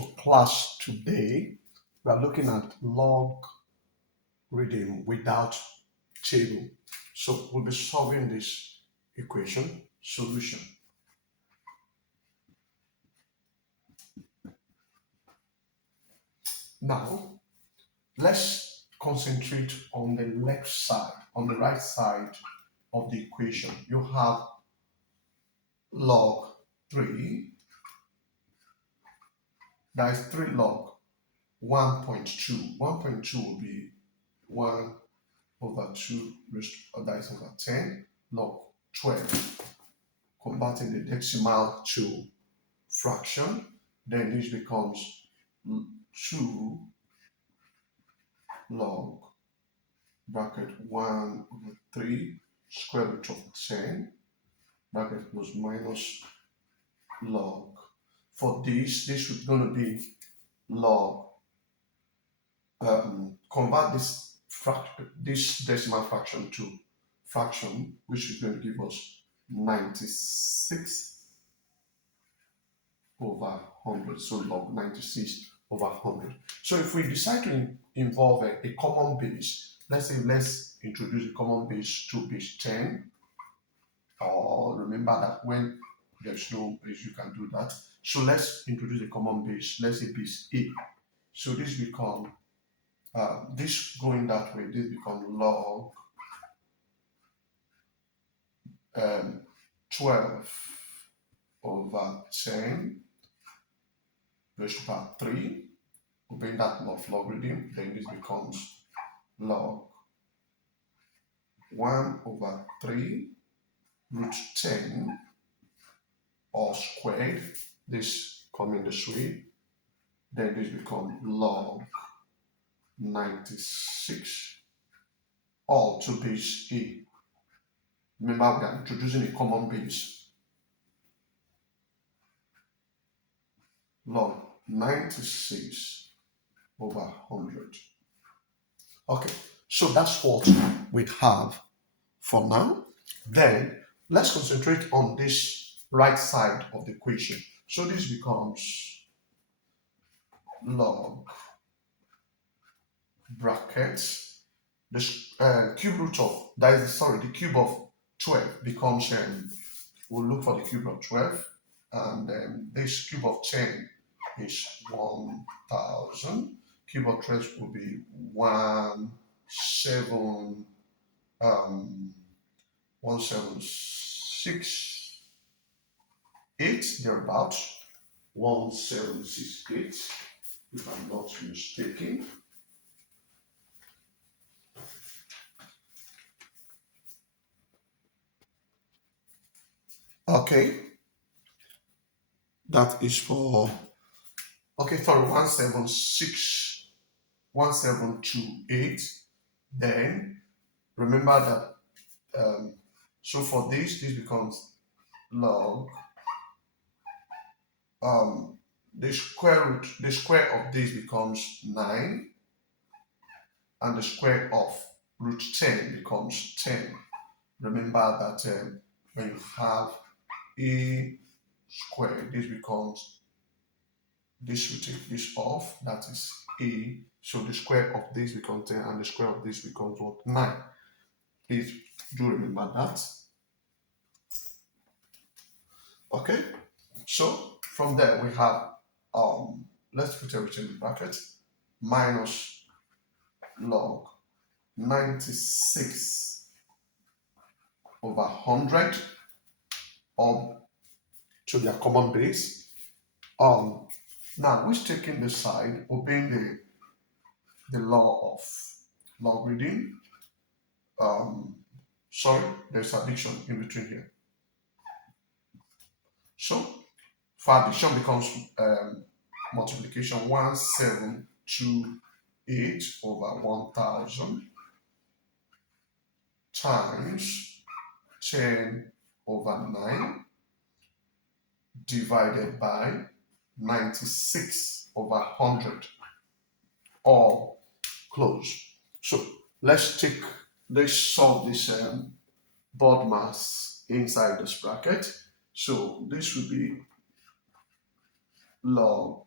to class today, we are looking at log reading without table. So we'll be solving this equation solution. Now, let's concentrate on the left side, on the right side of the equation. You have log 3, that is 3 log 1.2. 1.2 will be 1 over 2 raised to, that is over 10 log 12. Converting the decimal to fraction, then this becomes 2 log bracket 1 over 3 square root of 10 bracket plus minus log. For this is going to be log, convert this decimal fraction to fraction, which is going to give us 96 over 100. So log 96 over 100. So if we decide to involve a common base, let's introduce a common base to base 10. Or remember that when there's no base, you can do that. So let's introduce a common base. Let's say base A. So this becomes, this going that way, this becomes log 12 over 10 raised to power 3. Obeying that law of logarithm, then this becomes log 1 over 3 root 10 all squared. This coming this way, then this becomes log 96 all to base A. Remember, we are introducing a common base. Log 96 over 100. Okay, so that's what we have for now. Then let's concentrate on this right side of the equation. So this becomes log brackets, this cube root of, the cube of 12 becomes, we'll look for the cube of 12, and then this cube of 10 is 1000. Cube of 12 will be 1768 thereabouts. 1768, if I'm not mistaken. Okay, that is for, okay, for 1728. Then remember that, so for this becomes log, the square of this becomes 9, and the square of root 10 becomes 10. Remember that when you have a square, this becomes, this will take this off, that is a, so the square of this becomes 10 and the square of this becomes what? 9. Please do remember that. Okay, so from there we have, let's put everything in brackets, minus log 96 over 100 to their common base. Now we're taking the side, obeying the law of logarithm. Sorry, there's addition in between here. So for addition becomes multiplication 1728 over 1000 times 10 over 9 divided by 96 over 100, all close. So let's solve this board mass inside this bracket. So this would be log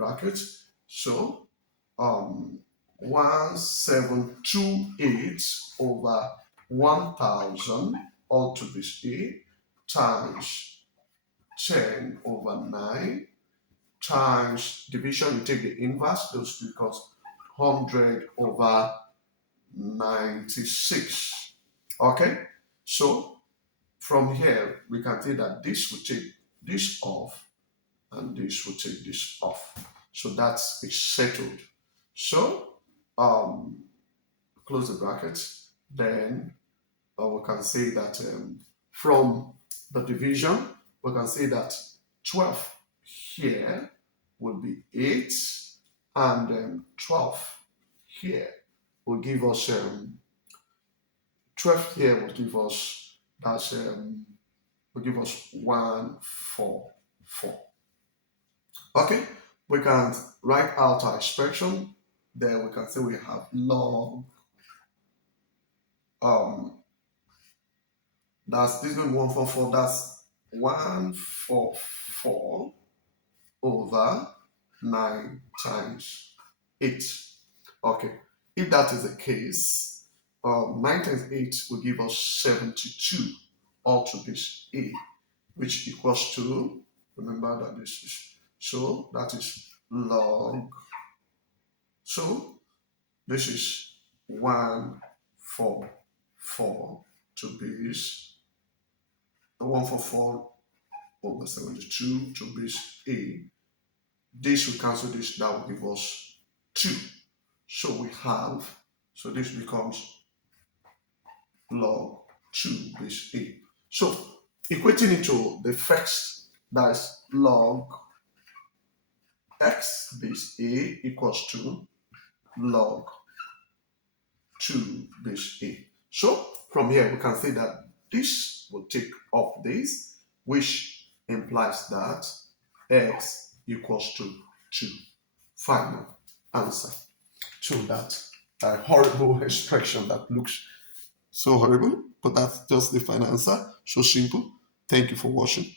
bracket. So 1728 over 1000 all to this a times 10 over 9 times division, you take the inverse, those becomes 100 over 96. Okay, so from here we can say that this will take this off and this will take this off. So that's is settled. So close the bracket. Then we can say that from the division, we can say that 12 here will be 8, and 12 here will give us 12 here will give us that's will give us 144. Okay, we can write out our expression. There we can say we have log that's this going 144, that's 144 over 9 times 8. Okay, if that is the case, 9 times 8 will give us 72 all to this a, which equals to, remember that this is, so that is log, so this is 144 to base 144 over 72 to base a. This will cancel this, that will give us 2. So we have, so this becomes log 2 base a. So equating it to the first, that is log x base a equals to log 2 base a. So from here we can say that this will take up this, which implies that x equals to 2. Final answer to that horrible expression that looks so horrible, but that's just the final answer. So simple. Thank you for watching.